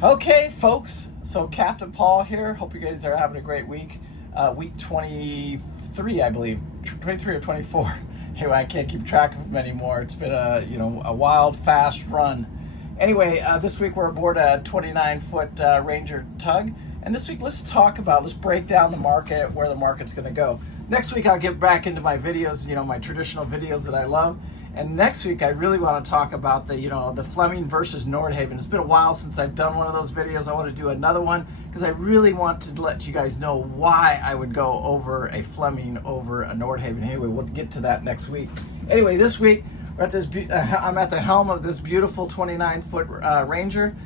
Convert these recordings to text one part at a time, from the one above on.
Okay, folks. So Captain Paul here. Hope you guys are having a great week. Week 23, I believe, 23 or 24. Anyway, I can't keep track of them anymore. It's been a wild, fast run. Anyway, this week we're aboard a 29-foot Ranger tug, and this week let's break down the market, where the market's going to go. Next week I'll get back into my videos, my traditional videos that I love. And next week, I really want to talk about the Fleming versus Nordhaven. It's been a while since I've done one of those videos. I want to do another one because I really want to let you guys know why I would go over a Fleming over a Nordhaven. Anyway, we'll get to that next week. Anyway, this week, I'm at the helm of this beautiful 29-foot Ranger.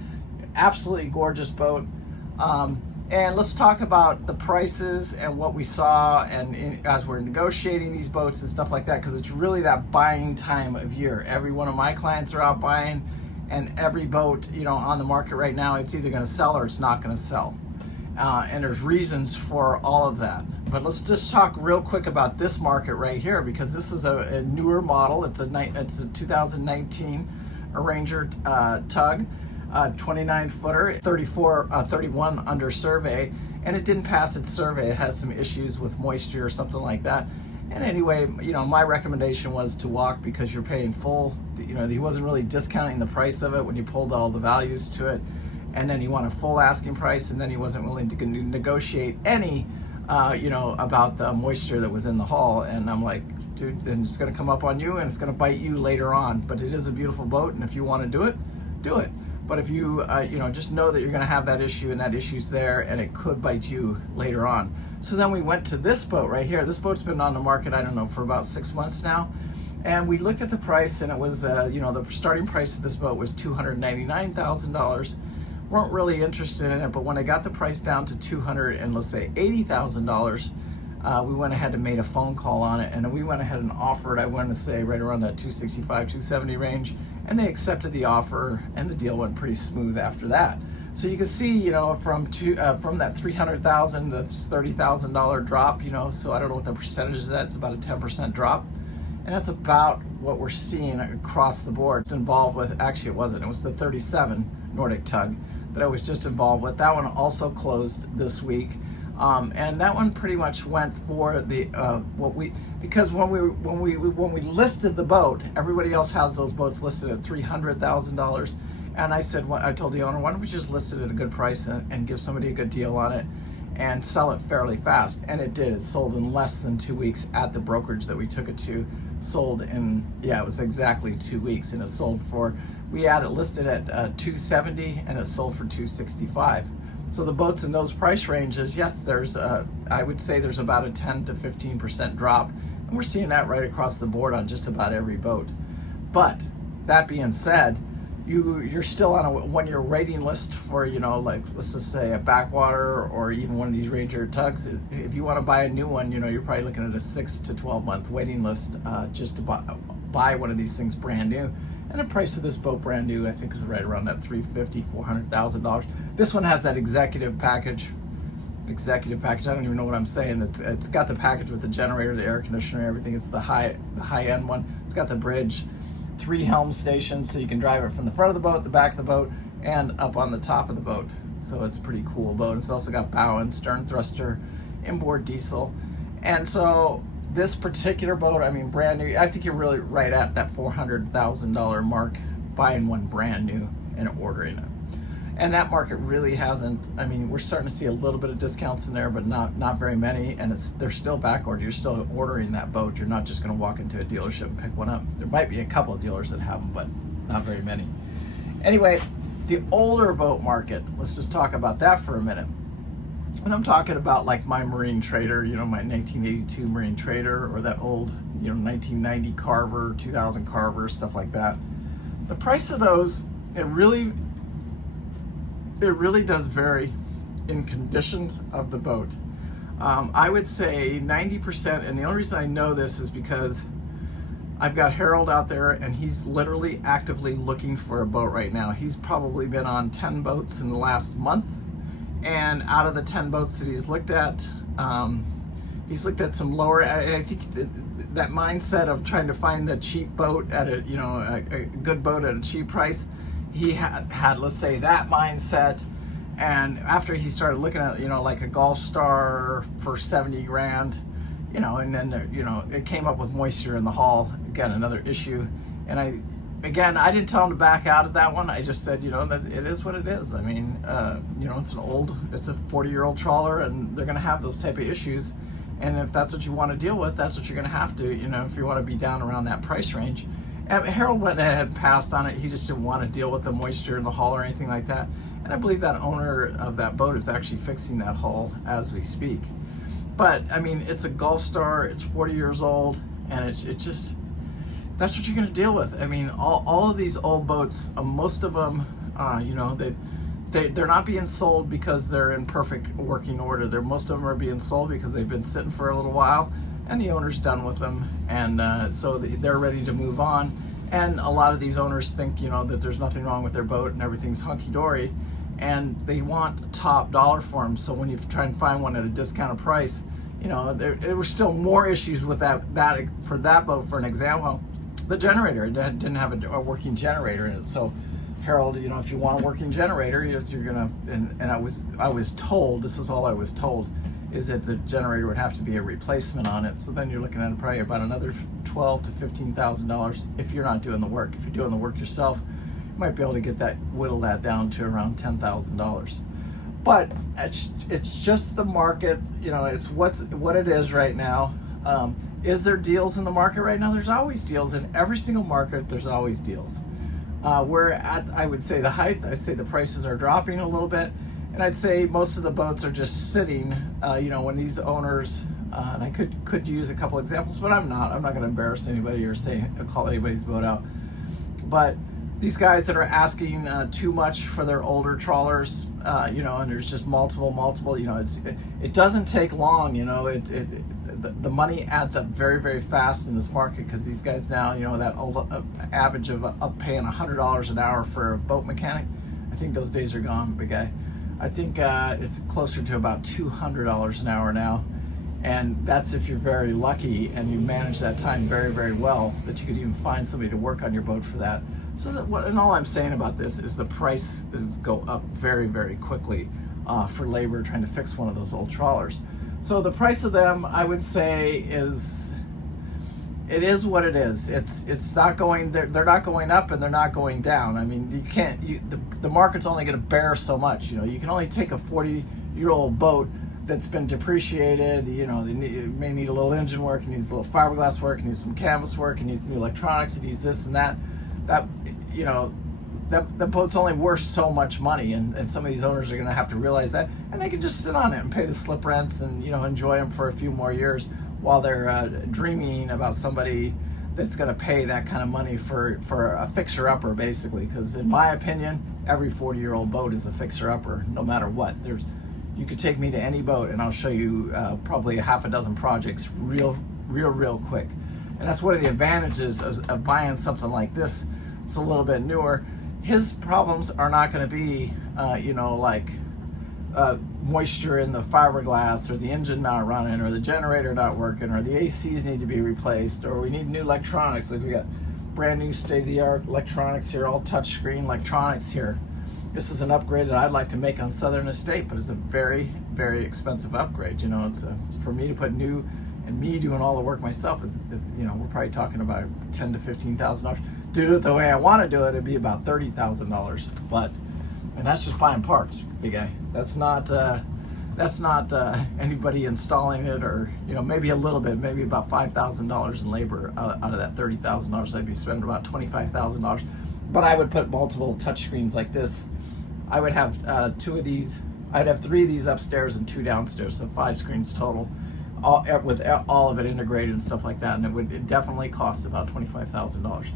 Absolutely gorgeous boat. And let's talk about the prices and what we saw as we're negotiating these boats and stuff like that, because it's really that buying time of year. Every one of my clients are out buying, and every boat on the market right now, it's either going to sell or it's not going to sell. And there's reasons for all of that. But let's just talk real quick about this market right here, because this is a newer model. It's a 2019 Ranger tug. 29-footer, 31 under survey, and it didn't pass its survey. It has some issues with moisture or something like that. And anyway, my recommendation was to walk, because you're paying full. He wasn't really discounting the price of it when you pulled all the values to it, and then he wanted a full asking price, and then he wasn't willing to negotiate any, about the moisture that was in the hull. And I'm like, dude, then it's going to come up on you, and it's going to bite you later on. But it is a beautiful boat, and if you want to do it, do it. But if you, just know that you're going to have that issue, and that issue's there, and it could bite you later on. So then we went to this boat right here. This boat's been on the market, I don't know, for about 6 months now. And we looked at the price, and it was, the starting price of this boat was $299,000. Weren't really interested in it, but when I got the price down to $280,000, we went ahead and made a phone call on it, and we went ahead and offered, I want to say, right around that 265, 270 range. And they accepted the offer, and the deal went pretty smooth after that. So you can see, from that $300,000 to $30,000 drop, so I don't know what the percentage is. It's about a 10% drop, and that's about what we're seeing across the board. It's involved with, actually it wasn't, it was the 37 Nordic tug that I was just involved with. That one also closed this week. And that one pretty much went for the because when we listed the boat, everybody else has those boats listed at $300,000, and I told the owner, why don't we just list it at a good price and give somebody a good deal on it and sell it fairly fast. And it did. It sold in less than 2 weeks at the brokerage that we took it to. Sold in, it was exactly 2 weeks, and it sold for, we had it listed at $270, and it sold for $265. So the boats in those price ranges, yes, there's I would say there's about a 10 to 15% drop, and we're seeing that right across the board on just about every boat. But that being said, you're still on a one-year waiting list for, like, let's just say a backwater or even one of these Ranger tugs. If you want to buy a new one, you're probably looking at a 6 to 12 month waiting list just to buy one of these things brand new. And the price of this boat brand new, I think, is right around that $350,000, $400,000. This one has that executive package. I don't even know what I'm saying. It's got the package with the generator, the air conditioner, everything. It's the high end one. It's got the bridge, 3 helm stations, so you can drive it from the front of the boat, the back of the boat, and up on the top of the boat. So it's a pretty cool boat. It's also got bow and stern thruster, inboard diesel, and so this particular boat, brand new, I think you're really right at that $400,000 mark buying one brand new and ordering it. And that market really hasn't, we're starting to see a little bit of discounts in there, but not very many, and they're still back ordered. You're still ordering that boat. You're not just going to walk into a dealership and pick one up. There might be a couple of dealers that have them, but not very many. Anyway, the older boat market, let's just talk about that for a minute. And I'm talking about like my Marine Trader, my 1982 Marine Trader, or that old, 1990 Carver, 2000 Carver, stuff like that. The price of those, it really does vary in condition of the boat. I would say 90%, and the only reason I know this is because I've got Harold out there, and he's literally actively looking for a boat right now. He's probably been on 10 boats in the last month. And out of the 10 boats that he's looked at He's looked at some lower, I think that mindset of trying to find the cheap boat at a good boat at a cheap price he had, let's say, that mindset. And after he started looking at, like a Golf Star for 70 grand, and then, it came up with moisture in the hull. Again, another issue. And I didn't tell him to back out of that one. I just said, that it is what it is. I mean, it's a 40-year-old trawler, and they're going to have those type of issues. And if that's what you want to deal with, that's what you're going to have to, if you want to be down around that price range. And Harold went ahead and passed on it. He just didn't want to deal with the moisture in the hull or anything like that. And I believe that owner of that boat is actually fixing that hull as we speak. But I mean, it's a Gulf Star, it's 40 years old, and it's just, that's what you're going to deal with. I mean, all of these old boats, most of them, they're not being sold because they're in perfect working order. Most of them are being sold because they've been sitting for a little while, and the owner's done with them, and so they're ready to move on. And a lot of these owners think, that there's nothing wrong with their boat and everything's hunky-dory, and they want top dollar for them. So when you try and find one at a discounted price, there were still more issues with that for that boat. For an example, the generator, it didn't have a working generator in it. So Harold, if you want a working generator, you're gonna, and I was told, this is all I was told, is that the generator would have to be a replacement on it. So then you're looking at probably about another $12,000 to $15,000 if you're not doing the work. If you're doing the work yourself, you might be able to whittle that down to around $10,000. But it's just the market, it's what it is right now. Is there deals in the market right now? There's always deals in every single market. There's always deals. We're at, I would say, the height. I'd say the prices are dropping a little bit, and I'd say most of the boats are just sitting. When these owners, and I could use a couple examples, but I'm not going to embarrass anybody or call anybody's boat out. But these guys that are asking too much for their older trawlers, and there's just multiple, it doesn't take long, the money adds up very, very fast in this market, because these guys now, that old average of paying $100 an hour for a boat mechanic, I think those days are gone, big guy. I think it's closer to about $200 an hour now. And that's if you're very lucky and you manage that time very, very well, that you could even find somebody to work on your boat for that. So and all I'm saying about this is the price go up very, very quickly for labor trying to fix one of those old trawlers. So the price of them, I would say, it is what it is. It's not going, they're not going up and they're not going down. I mean, you can't, the market's only going to bear so much. You can only take a 40-year-old boat that's been depreciated. It may need a little engine work, it needs a little fiberglass work, it needs some canvas work, it needs new electronics, it needs this and that. That boat's only worth so much money, and some of these owners are going to have to realize that, and they can just sit on it and pay the slip rents and enjoy them for a few more years while they're dreaming about somebody that's going to pay that kind of money for a fixer-upper, basically. Because in my opinion, every 40-year-old boat is a fixer-upper, no matter what. You could take me to any boat and I'll show you probably a half a dozen projects real quick. And that's one of the advantages of buying something like this. It's a little bit newer. His problems are not going to be, like moisture in the fiberglass, or the engine not running, or the generator not working, or the ACs need to be replaced, or we need new electronics. Like, we got brand new state-of-the-art electronics here, all touchscreen electronics here. This is an upgrade that I'd like to make on Southern Estate, but it's a very, very expensive upgrade. It's for me to put new, and me doing all the work myself is we're probably talking about $10,000 to $15,000. Do it the way I want to do it, it'd be about $30,000. And that's just buying parts, big guy. That's not anybody installing it, or maybe a little bit, maybe about $5,000 in labor out of that $30,000. I'd be spending about $25,000. But I would put multiple touch screens like this. I would have 2 of these. I'd have 3 of these upstairs and 2 downstairs, so 5 screens total, with all of it integrated and stuff like that. And it would definitely cost about $25,000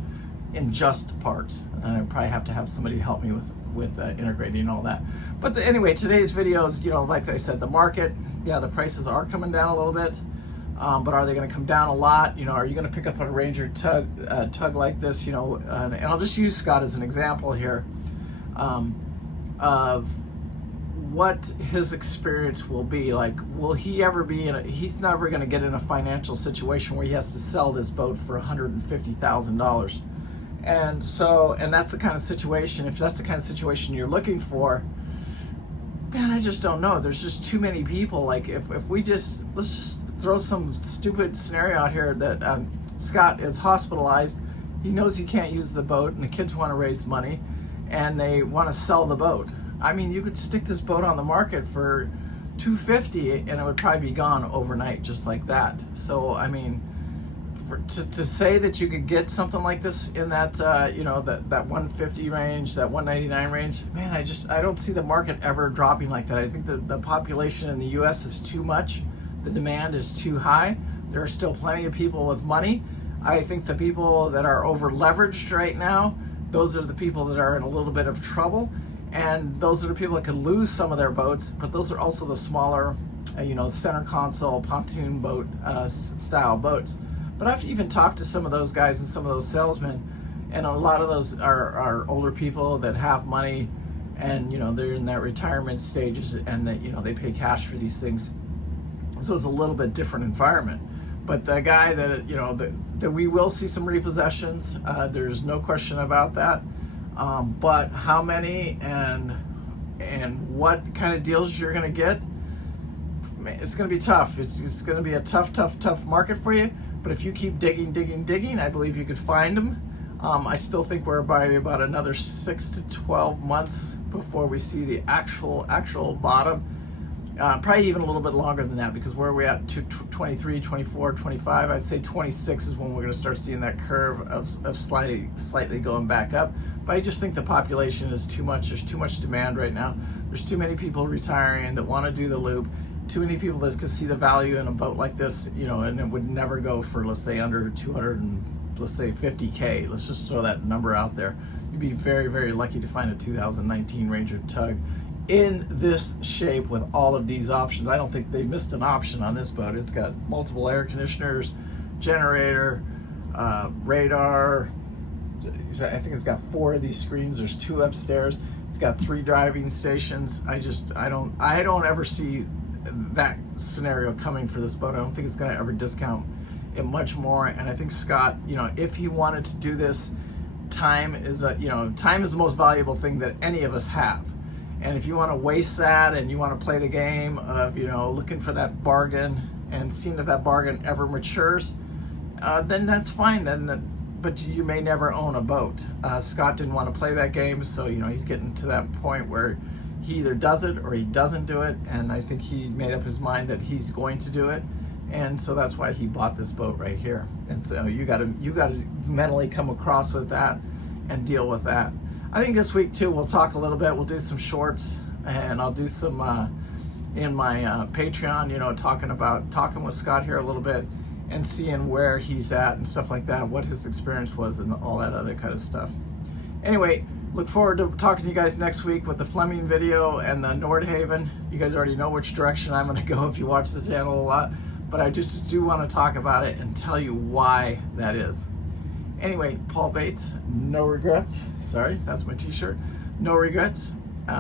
in just parts. And I'd probably have to have somebody help me with integrating all that. But anyway, today's video is, like I said, the market. Yeah, the prices are coming down a little bit, but are they going to come down a lot? Are you going to pick up a Ranger tug like this? And I'll just use Scott as an example here of what his experience will be like. Will he ever be he's never going to get in a financial situation where he has to sell this boat for $150,000. And so, and that's the kind of situation, if that's the kind of situation you're looking for, man, I just don't know. There's just too many people. Like if we just, let's just throw some stupid scenario out here that Scott is hospitalized. He knows he can't use the boat and the kids want to raise money and they want to sell the boat. I mean, you could stick this boat on the market for $250 and it would probably be gone overnight just like that. So, I mean, to say that you could get something like this in that, you know, that 150 range, that 199 range, man, I don't see the market ever dropping like that. I think the population in the US is too much. The demand is too high. There are still plenty of people with money. I think the people that are over leveraged right now, those are the people that are in a little bit of trouble. And those are the people that could lose some of their boats, but those are also the smaller, you know, center console pontoon boat style boats. But I've even talked to some of those guys and some of those salesmen, and a lot of those are older people that have money, and you know, they're in that retirement stages, and that, you know, they pay cash for these things. So it's a little bit different environment. But the guy that, you know, that we will see some repossessions, there's no question about that. But how many and what kind of deals you're going to get, it's going to be tough. It's going to be a tough market for you. But if you keep digging, I believe you could find them. I still think we're by about another 6 to 12 months before we see the actual bottom. Probably even a little bit longer than that, because where we're at 23, 24, 25, I'd say 26 is when we're going to start seeing that curve of slightly going back up. But I just think the population is too much. There's too much demand right now. There's too many people retiring that want to do the loop. Too many people that can see the value in a boat like this, you know, and it would never go for, let's say, under 200 and let's say 50K. Let's just throw that number out there. You'd be very, very lucky to find a 2019 Ranger tug in this shape with all of these options. I don't think they missed an option on this boat. It's got multiple air conditioners, generator, radar. I think it's got 4 of these screens. There's 2 upstairs. It's got 3 driving stations. I don't ever see that scenario coming for this boat. I don't think it's going to ever discount it much more. And I think Scott, you know, if he wanted to do this, time is the most valuable thing that any of us have. And if you want to waste that and you want to play the game of, you know, looking for that bargain and seeing if that bargain ever matures, then that's fine. But you may never own a boat. Scott didn't want to play that game, so, you know, he's getting to that point where he either does it or he doesn't do it. And I think he made up his mind that he's going to do it. And so that's why he bought this boat right here. And so you got to mentally come across with that and deal with that. I think this week too, we'll talk a little bit. We'll do some shorts, and I'll do some in my Patreon, you know, talking with Scott here a little bit and seeing where he's at and stuff like that, what his experience was and all that other kind of stuff. Anyway, look forward to talking to you guys next week with the Fleming video and the Nordhaven. You guys already know which direction I'm going to go if you watch the channel a lot, but I just do want to talk about it and tell you why that is. Anyway, Paul Bates, no regrets. Sorry, that's my t-shirt. No regrets.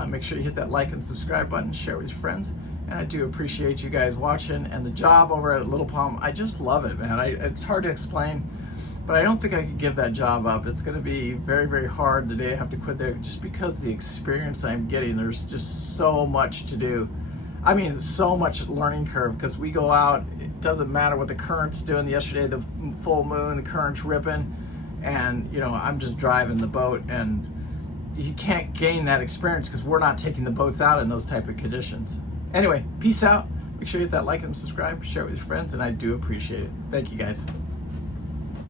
Make sure you hit that like and subscribe button, share with your friends. And I do appreciate you guys watching. And the job over at Little Palm, I just love it, man. It's hard to explain, but I don't think I could give that job up. It's going to be very, very hard the day I have to quit there, just because the experience I'm getting. There's just so much to do. I mean, so much learning curve, because we go out, it doesn't matter what the current's doing. Yesterday, the full moon, the current's ripping, and, you know, I'm just driving the boat, and you can't gain that experience because we're not taking the boats out in those type of conditions. Anyway, peace out. Make sure you hit that like and subscribe, share it with your friends, and I do appreciate it. Thank you, guys.